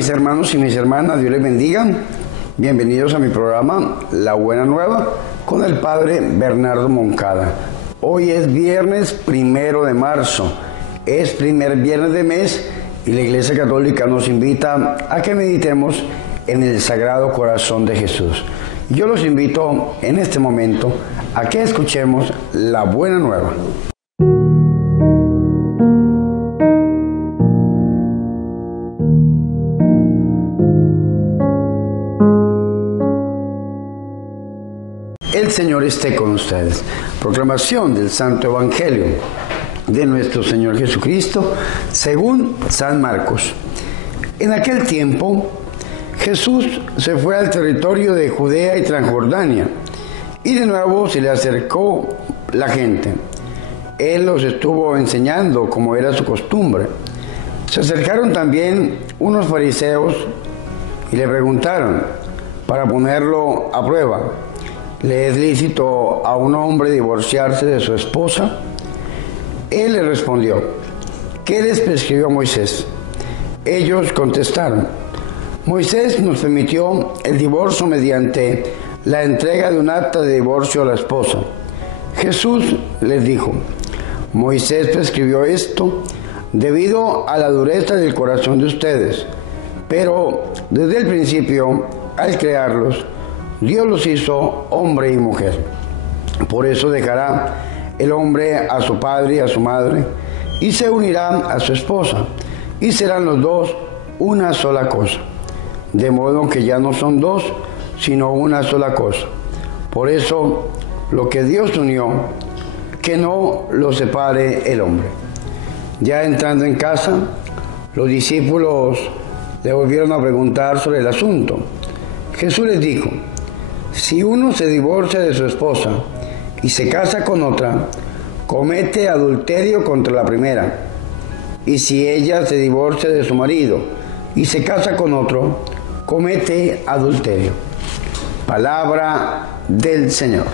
mis hermanos y mis hermanas, Dios les bendiga. Bienvenidos a mi programa La Buena Nueva con el Padre Bernardo Moncada. Hoy es viernes 1 de marzo, es primer viernes de mes y la Iglesia Católica nos invita a que meditemos en el Sagrado Corazón de Jesús. Yo los invito en este momento a que escuchemos La Buena Nueva. El Señor esté con ustedes. Proclamación del Santo Evangelio de nuestro Señor Jesucristo según San Marcos. En aquel tiempo, Jesús se fue al territorio de Judea y Transjordania, y de nuevo se le acercó la gente. Él los estuvo enseñando como era su costumbre. Se acercaron también unos fariseos y le preguntaron para ponerlo a prueba: ¿le es lícito a un hombre divorciarse de su esposa? Él le respondió: ¿qué les prescribió Moisés? Ellos contestaron: Moisés nos permitió el divorcio mediante la entrega de un acta de divorcio a la esposa. Jesús les dijo: Moisés prescribió esto debido a la dureza del corazón de ustedes, pero desde el principio, al crearlos, Dios los hizo hombre y mujer. Por eso dejará el hombre a su padre y a su madre, y se unirá a su esposa, y serán los dos una sola cosa. De modo que ya no son dos, sino una sola cosa. Por eso, lo que Dios unió, que no lo separe el hombre. Ya entrando en casa, los discípulos le volvieron a preguntar sobre el asunto. Jesús les dijo: si uno se divorcia de su esposa y se casa con otra, comete adulterio contra la primera. Y si ella se divorcia de su marido y se casa con otro, comete adulterio. Palabra del Señor.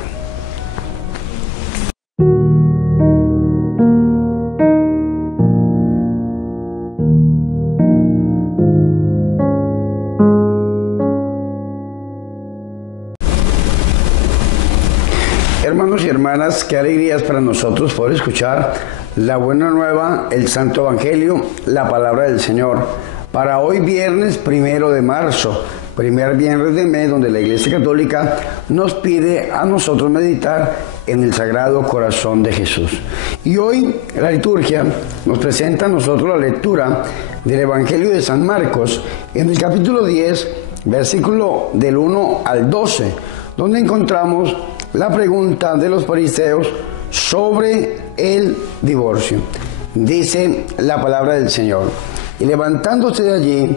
Hermanos y hermanas, qué alegría es para nosotros poder escuchar la buena nueva, el Santo Evangelio, la palabra del Señor. Para hoy viernes 1 de marzo, primer viernes de mes, donde la Iglesia Católica nos pide a nosotros meditar en el Sagrado Corazón de Jesús. Y hoy la liturgia nos presenta a nosotros la lectura del Evangelio de San Marcos, en el capítulo 10, versículo del 1 al 12, donde encontramos la pregunta de los fariseos sobre el divorcio. Dice la palabra del Señor: y levantándose de allí,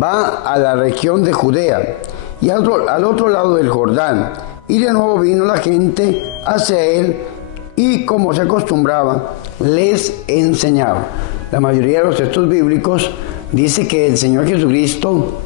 va a la región de Judea y al otro lado del Jordán, y de nuevo vino la gente hacia él, y como se acostumbraba, les enseñaba. La mayoría de los textos bíblicos dice que el Señor Jesucristo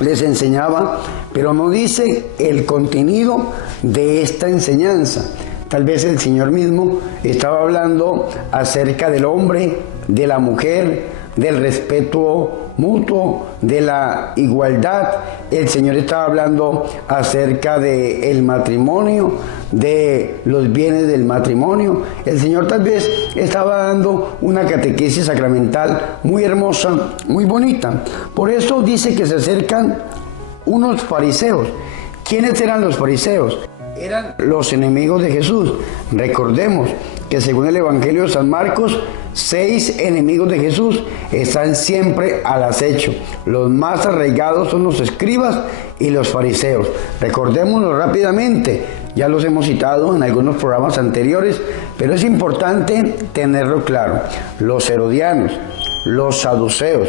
les enseñaba, pero no dice el contenido de esta enseñanza. Tal vez el Señor mismo estaba hablando acerca del hombre, de la mujer, del respeto mutuo, de la igualdad. El Señor estaba hablando acerca del matrimonio, de los bienes del matrimonio. El Señor tal vez estaba dando una catequesis sacramental muy hermosa, muy bonita. Por eso dice que se acercan unos fariseos. ¿Quiénes eran los fariseos? Eran los enemigos de Jesús. Recordemos que según el Evangelio de San Marcos, 6 enemigos de Jesús están siempre al acecho. Los más arraigados son los escribas y los fariseos. Recordémoslo rápidamente, ya los hemos citado en algunos programas anteriores, pero es importante tenerlo claro. Los herodianos, los saduceos,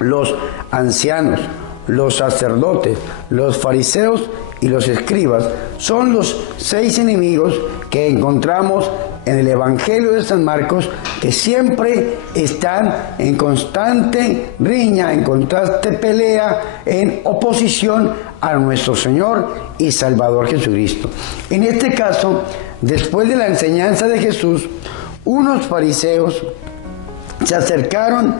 los ancianos, los sacerdotes, los fariseos y los escribas son los 6 enemigos que encontramos en el Evangelio de San Marcos, que siempre están en constante riña, en constante pelea, en oposición a nuestro Señor y Salvador Jesucristo. En este caso, después de la enseñanza de Jesús, unos fariseos se acercaron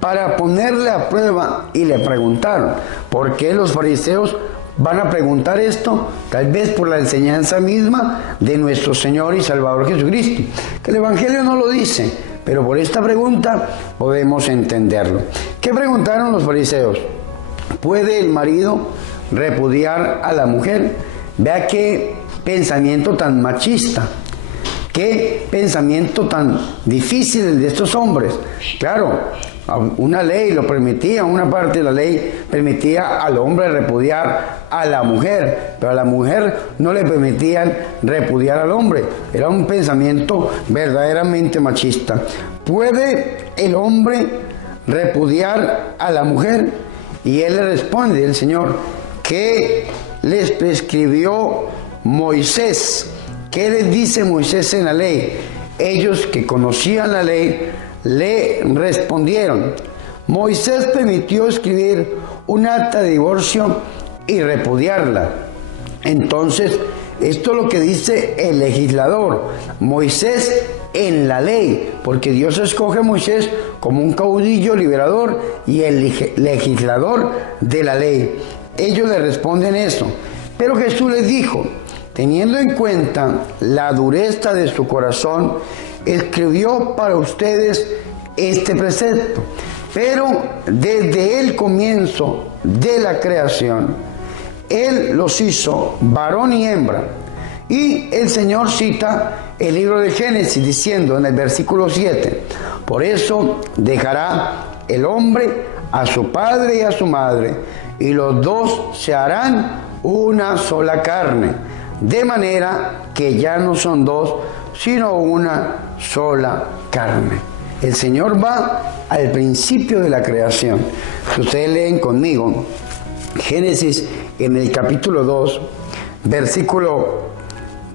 para ponerle a prueba y le preguntaron, ¿por qué los fariseos van a preguntar esto? Tal vez por la enseñanza misma de nuestro Señor y Salvador Jesucristo, que el Evangelio no lo dice, pero por esta pregunta podemos entenderlo. ¿Qué preguntaron los fariseos? ¿Puede el marido repudiar a la mujer? Vea qué pensamiento tan machista. Qué pensamiento tan difícil el de estos hombres. Claro, una ley lo permitía, una parte de la ley permitía al hombre repudiar a la mujer, pero a la mujer no le permitían repudiar al hombre. Era un pensamiento verdaderamente machista. ¿Puede el hombre repudiar a la mujer? Y él le responde, el Señor, ¿qué les prescribió Moisés? ¿Qué les dice Moisés en la ley? Ellos que conocían la ley le respondieron, Moisés permitió escribir un acta de divorcio y repudiarla. Entonces, esto es lo que dice el legislador. Moisés en la ley, porque Dios escoge a Moisés como un caudillo liberador y el legislador de la ley. Ellos le responden eso. Pero Jesús les dijo, teniendo en cuenta la dureza de su corazón, escribió para ustedes este precepto. Pero desde el comienzo de la creación, Él los hizo varón y hembra. Y el Señor cita el libro de Génesis diciendo en el versículo 7, por eso dejará el hombre a su padre y a su madre, y los dos se harán una sola carne, de manera que ya no son dos, sino una sola carne. El Señor va al principio de la creación. Si ustedes leen conmigo Génesis en el capítulo 2, versículo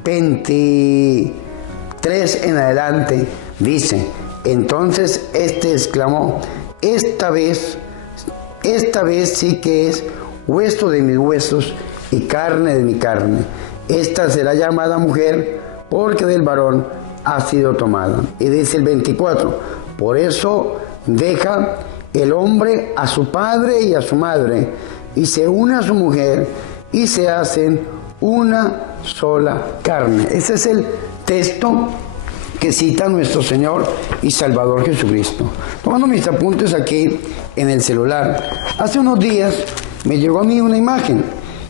23 en adelante, dice, entonces exclamó, esta vez sí que es hueso de mis huesos y carne de mi carne. Esta será llamada mujer porque del varón ha sido tomada. Y dice el 24, por eso deja el hombre a su padre y a su madre y se une a su mujer y se hacen una sola carne. Ese es el texto que cita nuestro Señor y Salvador Jesucristo. Tomando mis apuntes aquí en el celular, hace unos días me llegó a mí una imagen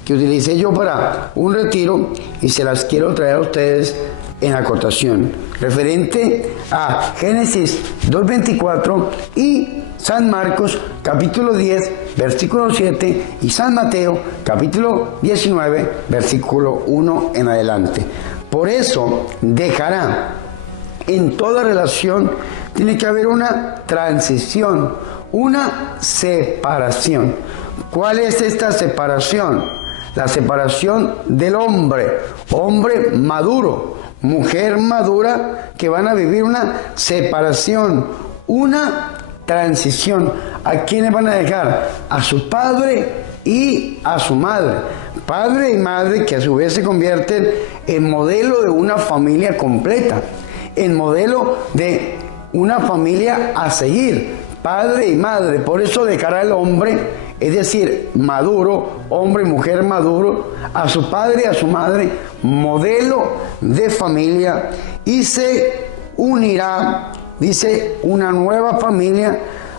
que utilicé yo para un retiro y se las quiero traer a ustedes en acotación, referente a Génesis 2:24 y San Marcos capítulo 10 versículo 7 y San Mateo capítulo 19 versículo 1 en adelante. Por eso dejará. En toda relación tiene que haber una transición, una separación. ¿Cuál es esta separación? La separación del hombre maduro, mujer madura, que van a vivir una separación, una transición. ¿A quiénes van a dejar? A su padre y a su madre. Padre y madre que a su vez se convierten en modelo de una familia completa, en modelo de una familia a seguir, padre y madre. Por eso dejará el hombre, es decir, maduro, hombre y mujer maduro, a su padre y a su madre, modelo de familia, y se unirá, dice, una nueva familia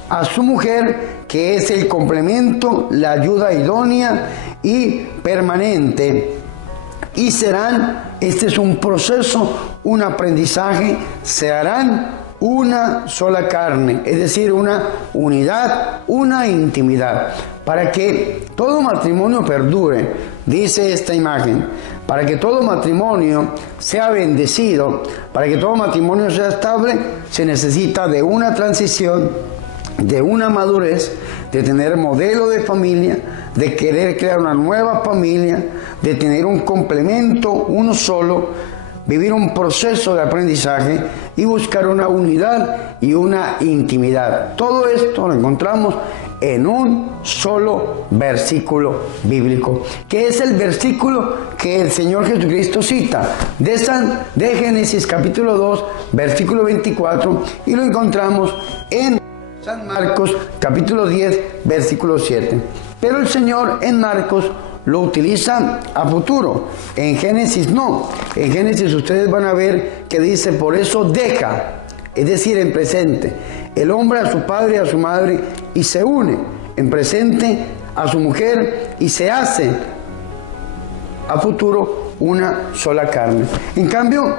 a su mujer, que es el complemento, la ayuda idónea y permanente. Y serán, este es un proceso, un aprendizaje, se harán una sola carne, es decir, una unidad, una intimidad, para que todo matrimonio perdure, dice esta imagen, para que todo matrimonio sea bendecido, para que todo matrimonio sea estable, se necesita de una transición, de una madurez, de tener modelo de familia, de querer crear una nueva familia, de tener un complemento, uno solo, vivir un proceso de aprendizaje y buscar una unidad y una intimidad. Todo esto lo encontramos en un solo versículo bíblico, que es el versículo que el Señor Jesucristo cita de Génesis capítulo 2, versículo 24, y lo encontramos en San Marcos, capítulo 10, versículo 7. Pero el Señor en Marcos lo utiliza a futuro. En Génesis no. En Génesis ustedes van a ver que dice, por eso deja, es decir, en presente, el hombre a su padre y a su madre y se une en presente a su mujer y se hace a futuro una sola carne. En cambio,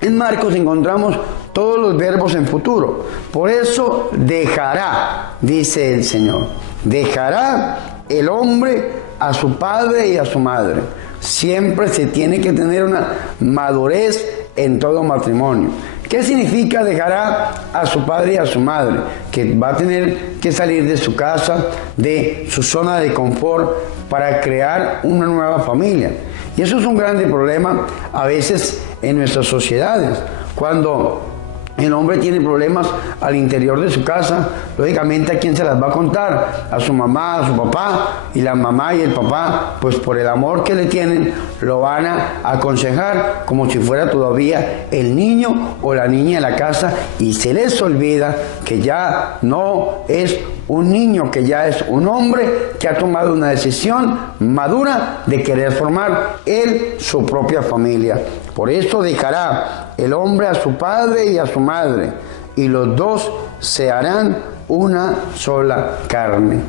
en Marcos encontramos todos los verbos en futuro. Por eso dejará, dice el Señor, dejará el hombre a su padre y a su madre. Siempre se tiene que tener una madurez en todo matrimonio. ¿Qué significa dejará a su padre y a su madre? Que va a tener que salir de su casa, de su zona de confort, para crear una nueva familia. Y eso es un grande problema a veces en nuestras sociedades. Cuando el hombre tiene problemas al interior de su casa, lógicamente ¿a quién se las va a contar? A su mamá, a su papá, y la mamá y el papá, pues por el amor que le tienen, lo van a aconsejar como si fuera todavía el niño o la niña de la casa, y se les olvida que ya no es un niño, que ya es un hombre que ha tomado una decisión madura de querer formar él su propia familia. Por eso dejará el hombre a su padre y a su madre, y los dos se harán una sola carne.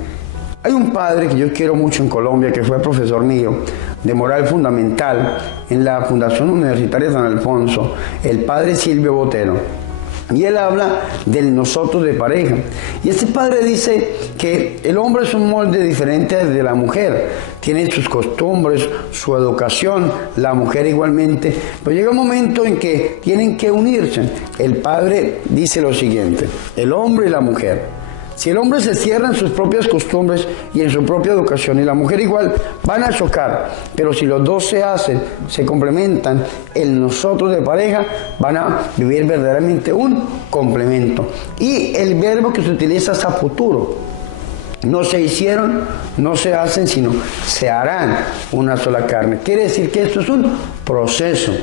Hay un padre que yo quiero mucho en Colombia, que fue profesor mío de moral fundamental en la Fundación Universitaria San Alfonso, el padre Silvio Botero. Y él habla del nosotros de pareja. Y este padre dice que el hombre es un molde diferente de la mujer. Tiene sus costumbres, su educación, la mujer igualmente. Pero llega un momento en que tienen que unirse. El padre dice lo siguiente: el hombre y la mujer. Si el hombre se cierra en sus propias costumbres y en su propia educación, y la mujer igual, van a chocar. Pero si los dos se hacen, se complementan, el nosotros de pareja, van a vivir verdaderamente un complemento. Y el verbo que se utiliza es a futuro. No se hicieron, no se hacen, sino se harán una sola carne. Quiere decir que esto es un proceso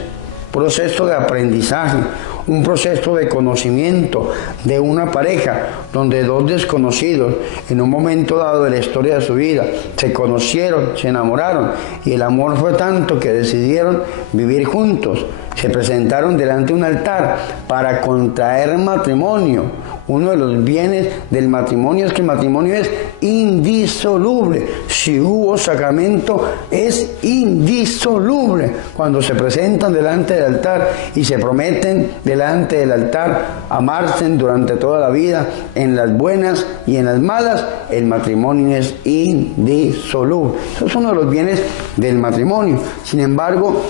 de aprendizaje, un proceso de conocimiento de una pareja, donde dos desconocidos en un momento dado de la historia de su vida se conocieron, se enamoraron, y el amor fue tanto que decidieron vivir juntos. Se presentaron delante de un altar para contraer matrimonio. Uno de los bienes del matrimonio es que el matrimonio es indisoluble. Si hubo sacramento, es indisoluble. Cuando se presentan delante del altar y se prometen delante del altar amarse durante toda la vida, en las buenas y en las malas, el matrimonio es indisoluble. Eso es uno de los bienes del matrimonio. Sin embargo,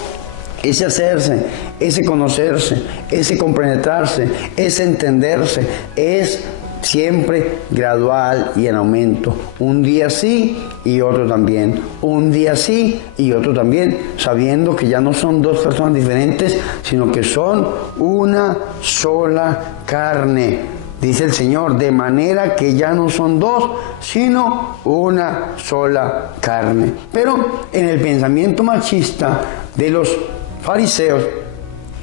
ese hacerse, ese conocerse, ese compenetrarse, ese entenderse, es siempre gradual y en aumento. Un día sí y otro también. Un día sí y otro también, sabiendo que ya no son dos personas diferentes, sino que son una sola carne. Dice el Señor, de manera que ya no son dos, sino una sola carne. Pero en el pensamiento machista de los fariseos,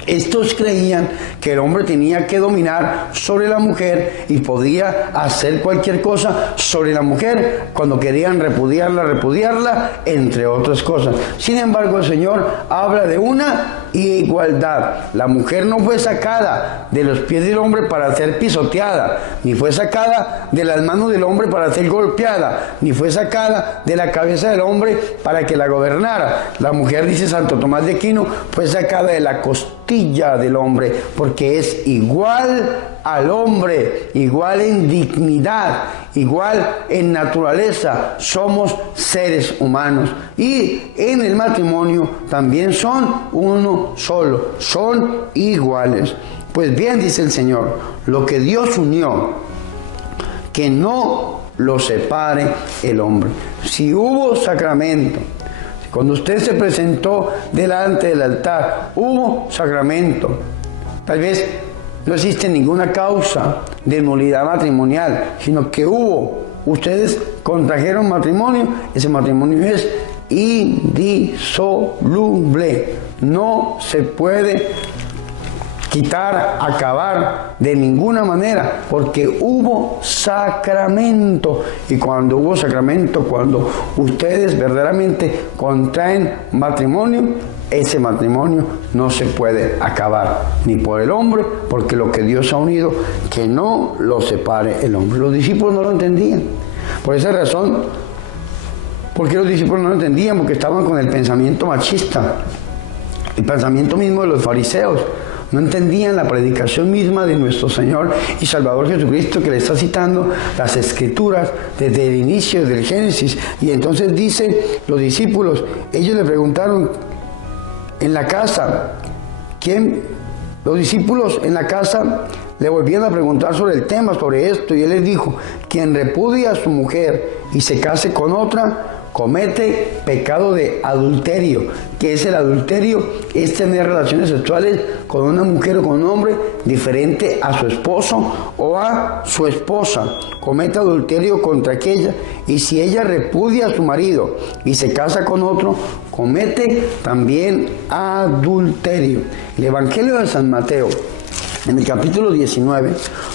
estos creían que el hombre tenía que dominar sobre la mujer y podía hacer cualquier cosa sobre la mujer. Cuando querían repudiarla, entre otras cosas. Sin embargo, el Señor habla de una igualdad. La mujer no fue sacada de los pies del hombre para ser pisoteada, ni fue sacada de las manos del hombre para ser golpeada, ni fue sacada de la cabeza del hombre para que la gobernara. La mujer, dice Santo Tomás de Aquino, fue sacada de la costilla del hombre, porque es igual al hombre, igual en dignidad, igual en naturaleza. Somos seres humanos, y en el matrimonio también son uno solo, son iguales. Pues bien, dice el Señor, lo que Dios unió, que no lo separe el hombre. Si hubo sacramento, cuando usted se presentó delante del altar, hubo sacramento. Tal vez no existe ninguna causa de nulidad matrimonial, sino que ustedes contrajeron matrimonio. Ese matrimonio es indisoluble. No se puede quitar, acabar de ninguna manera, porque hubo sacramento. Y cuando hubo sacramento, cuando ustedes verdaderamente contraen matrimonio, ese matrimonio no se puede acabar, ni por el hombre, porque lo que Dios ha unido, que no lo separe el hombre. Los discípulos no lo entendían. Por esa razón, ¿por qué los discípulos no lo entendían? Porque estaban con el pensamiento machista, el pensamiento mismo de los fariseos. No entendían la predicación misma de nuestro Señor y Salvador Jesucristo, que le está citando las Escrituras desde el inicio del Génesis. Y entonces dice, los discípulos, ellos le preguntaron en la casa, los discípulos en la casa le volvieron a preguntar sobre el tema, sobre esto, y él les dijo, quien repudia a su mujer y se case con otra, comete pecado de adulterio. ¿Qué es el adulterio? Es tener relaciones sexuales con una mujer o con un hombre diferente a su esposo o a su esposa. Comete adulterio contra aquella, y si ella repudia a su marido y se casa con otro, comete también adulterio. El Evangelio de San Mateo, en el capítulo 19,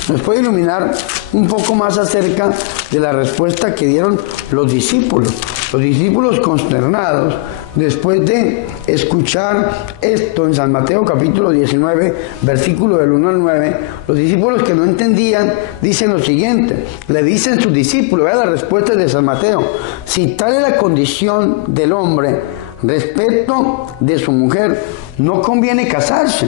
nos puede iluminar un poco más acerca de la respuesta que dieron los discípulos. Los discípulos consternados, después de escuchar esto en San Mateo capítulo 19, versículo del 1 al 9, los discípulos que no entendían dicen lo siguiente, le dicen sus discípulos, vea la respuesta de San Mateo, si tal es la condición del hombre respecto de su mujer, no conviene casarse.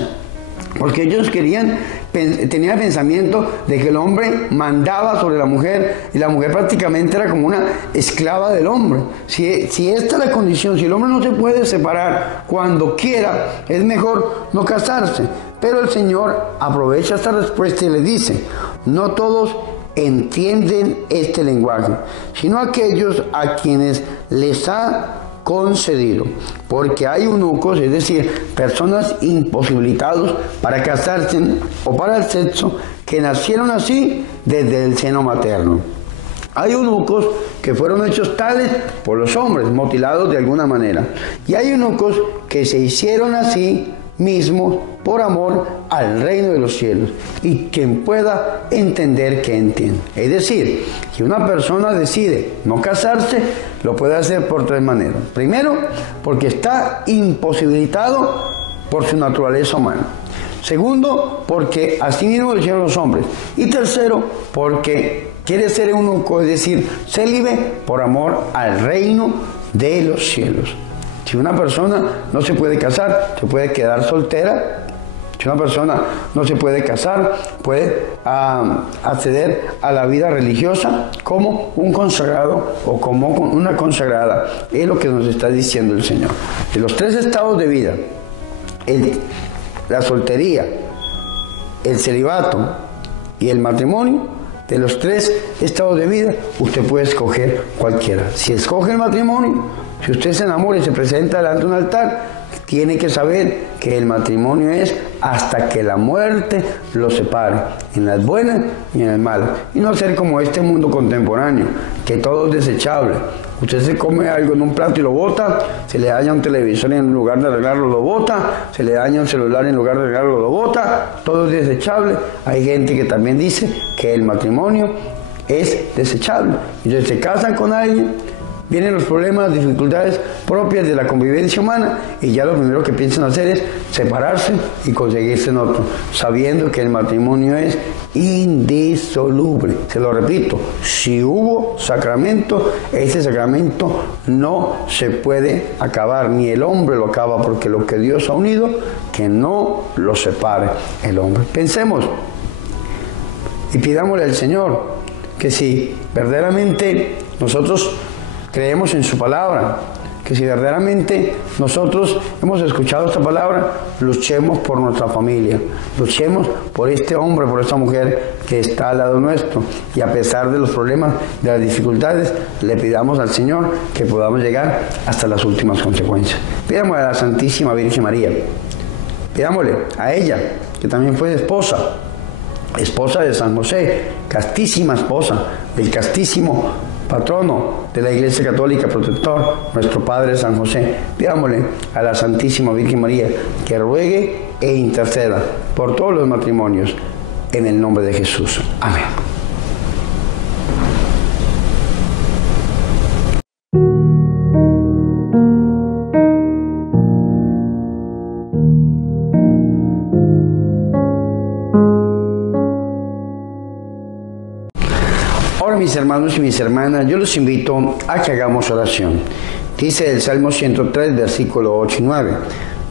Porque ellos tenían pensamiento de que el hombre mandaba sobre la mujer y la mujer prácticamente era como una esclava del hombre. Si esta es la condición, si el hombre no se puede separar cuando quiera, es mejor no casarse. Pero el Señor aprovecha esta respuesta y le dice, no todos entienden este lenguaje, sino aquellos a quienes les ha concedido, porque hay eunucos, es decir, personas imposibilitados para casarse o para el sexo, que nacieron así desde el seno materno. Hay eunucos que fueron hechos tales por los hombres, mutilados de alguna manera, y hay eunucos que se hicieron así mismos por amor al reino de los cielos, y quien pueda entender que entienda. Es decir, si una persona decide no casarse, lo puede hacer por tres maneras. Primero, porque está imposibilitado por su naturaleza humana. Segundo, porque así mismo lo hicieron los hombres. Y tercero, porque quiere ser eunuco, es decir, célibe por amor al reino de los cielos. Si una persona no se puede casar, se puede quedar soltera. Si una persona no se puede casar, puede acceder a la vida religiosa como un consagrado o como una consagrada. Es lo que nos está diciendo el Señor. De los tres estados de vida, la soltería, el celibato y el matrimonio, de los tres estados de vida, usted puede escoger cualquiera. Si escoge el matrimonio, si usted se enamora y se presenta delante de un altar, tiene que saber que el matrimonio es hasta que la muerte los separe, en las buenas y en las malas. Y no ser como este mundo contemporáneo, que todo es desechable. Usted se come algo en un plato y lo bota, se le daña un televisor en lugar de arreglarlo, lo bota, se le daña un celular en lugar de arreglarlo, lo bota, todo es desechable. Hay gente que también dice que el matrimonio es desechable. Entonces se casan con alguien, vienen los problemas, dificultades propias de la convivencia humana, y ya lo primero que piensan hacer es separarse y conseguirse en otro, sabiendo que el matrimonio es indisoluble. Se lo repito, si hubo sacramento, ese sacramento no se puede acabar, ni el hombre lo acaba, porque lo que Dios ha unido, que no lo separe el hombre. Pensemos y pidámosle al Señor que si verdaderamente nosotros creemos en su palabra, que si verdaderamente nosotros hemos escuchado esta palabra, luchemos por nuestra familia, luchemos por este hombre, por esta mujer que está al lado nuestro, y a pesar de los problemas, de las dificultades, le pidamos al Señor que podamos llegar hasta las últimas consecuencias. Pidámosle a la Santísima Virgen María, pidámosle a ella, que también fue esposa de San José, castísima esposa del castísimo patrono de la Iglesia Católica, protector, nuestro Padre San José. Pidámosle a la Santísima Virgen María que ruegue e interceda por todos los matrimonios, en el nombre de Jesús. Amén. Ahora, mis hermanos y mis hermanas, yo los invito a que hagamos oración. Dice el Salmo 103, versículo 8 y 9.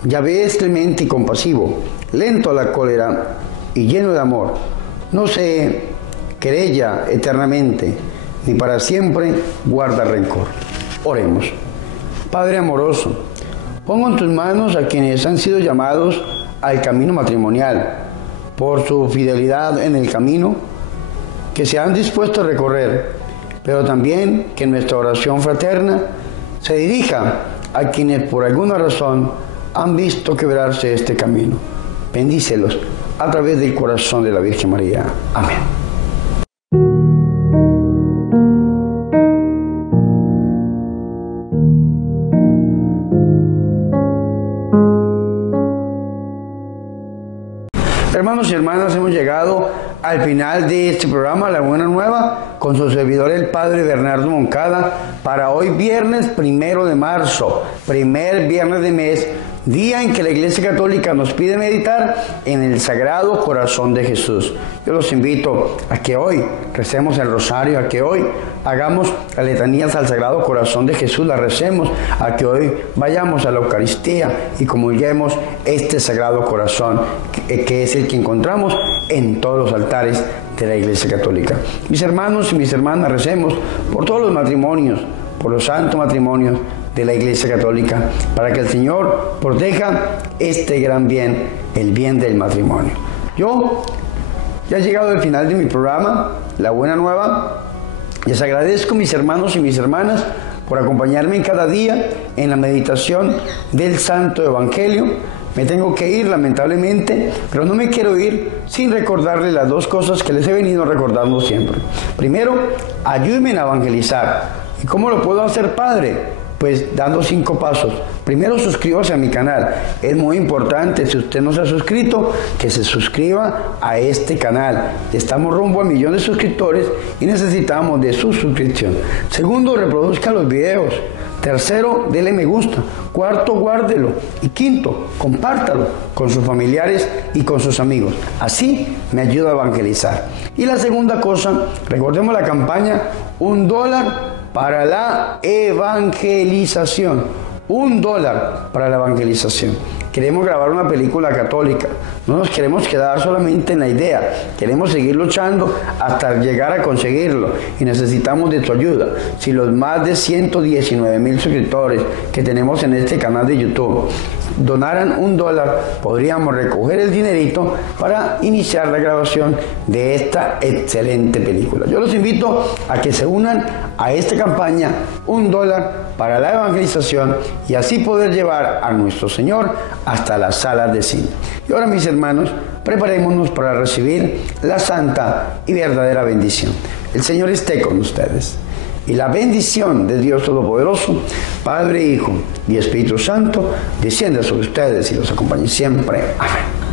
Yahvé es clemente y compasivo, lento a la cólera y lleno de amor. No se querella eternamente, ni para siempre guarda rencor. Oremos. Padre amoroso, pongo en tus manos a quienes han sido llamados al camino matrimonial por su fidelidad en el camino que se han dispuesto a recorrer, pero también que nuestra oración fraterna se dirija a quienes por alguna razón han visto quebrarse este camino. Bendícelos a través del corazón de la Virgen María. Amén. Hermanos y hermanas, hemos llegado al final de este programa, La Buena Nueva, con su servidor el Padre Bernardo Moncada, para hoy viernes 1 de marzo, primer viernes de mes, día en que la Iglesia Católica nos pide meditar en el Sagrado Corazón de Jesús. Yo los invito a que hoy recemos el rosario, a que hoy hagamos las letanías al Sagrado Corazón de Jesús, las recemos, a que hoy vayamos a la Eucaristía y comulguemos este Sagrado Corazón, que es el que encontramos en todos los altares de la Iglesia Católica. Mis hermanos y mis hermanas, recemos por todos los matrimonios, por los santos matrimonios de la Iglesia Católica, para que el Señor proteja este gran bien, el bien del matrimonio. Yo ya he llegado al final de mi programa, La Buena Nueva. Les agradezco, mis hermanos y mis hermanas, por acompañarme en cada día en la meditación del Santo Evangelio. Me tengo que ir, lamentablemente, pero no me quiero ir sin recordarles las dos cosas que les he venido recordando siempre. Primero, ayúdenme a evangelizar. ¿Y cómo lo puedo hacer, Padre? Pues dando 5 pasos. Primero, suscríbase a mi canal. Es muy importante, si usted no se ha suscrito, que se suscriba a este canal. Estamos rumbo al 1.000.000 de suscriptores y necesitamos de su suscripción. Segundo, reproduzca los videos. Tercero, dele me gusta. Cuarto, guárdelo. Y quinto, compártalo con sus familiares y con sus amigos. Así me ayuda a evangelizar. Y la segunda cosa, recordemos la campaña $1 para la evangelización. $1 para la evangelización. Queremos grabar una película católica. No nos queremos quedar solamente en la idea. Queremos seguir luchando hasta llegar a conseguirlo. Y necesitamos de tu ayuda. Si los más de 119,000 suscriptores que tenemos en este canal de YouTube donaran $1, podríamos recoger el dinerito para iniciar la grabación de esta excelente película. Yo los invito a que se unan a esta campaña, $1 para la evangelización, y así poder llevar a nuestro Señor hasta las salas de cine. Y ahora, mis hermanos, preparémonos para recibir la santa y verdadera bendición. El Señor esté con ustedes. Y la bendición de Dios Todopoderoso, Padre, Hijo y Espíritu Santo, descienda sobre ustedes y los acompañe siempre. Amén.